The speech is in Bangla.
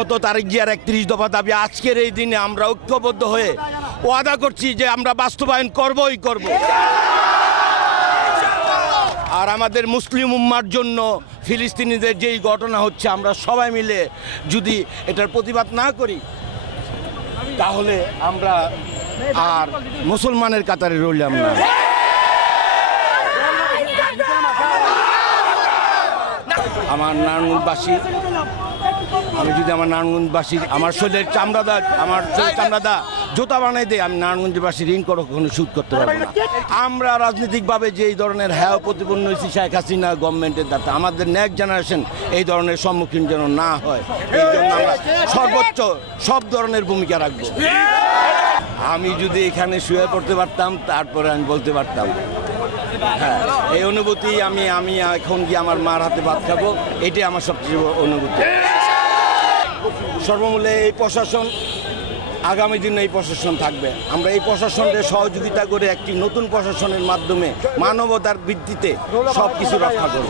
মতো তারেক জিয়ার ৩১ দফা দাবি আজকের এই দিনে আমরা ঐক্যবদ্ধ হয়ে ওয়াদা করছি যে আমরা বাস্তবায়ন করবই করব। আর আমাদের মুসলিম উম্মার জন্য ফিলিস্তিনিদের যেই ঘটনা হচ্ছে আমরা সবাই মিলে যদি এটার প্রতিবাদ না করি তাহলে আমরা আর মুসলমানের কাতারে রইলাম না। আমার নারায়ণগঞ্জবাসী, আমি যদি আমার নারায়ণগঞ্জবাসীর আমার শরীরের চামড়াদা জুতা বানাই দেয়, আমি নারায়ণগঞ্জবাসী ঋণ কখনো শোধ করতে পারবো না। আমরা রাজনৈতিকভাবে যে এই ধরনের হ্যাঁ প্রতিপন্ন হয়েছি শেখ হাসিনা গভর্নমেন্টের দ্বারা, আমাদের নেক্সট জেনারেশন এই ধরনের সম্মুখীন যেন না হয়, এই জন্য আমরা সর্বোচ্চ সব ধরনের ভূমিকা রাখবো। আমি যদি এখানে শুয়ে পড়তে পারতাম তারপরে আমি বলতে পারতাম হ্যাঁ, এই অনুভূতি আমি এখন গিয়ে আমার মার হাতে ভাত খাবো, এটাই আমার সবচেয়ে অনুভূতি। সর্বমূল্যে এই প্রশাসন, আগামী দিনে এই প্রশাসন থাকবে। আমরা এই প্রশাসনের সহযোগিতা করে একটি নতুন প্রশাসনের মাধ্যমে মানবতার ভিত্তিতে সব কিছু রক্ষা করব।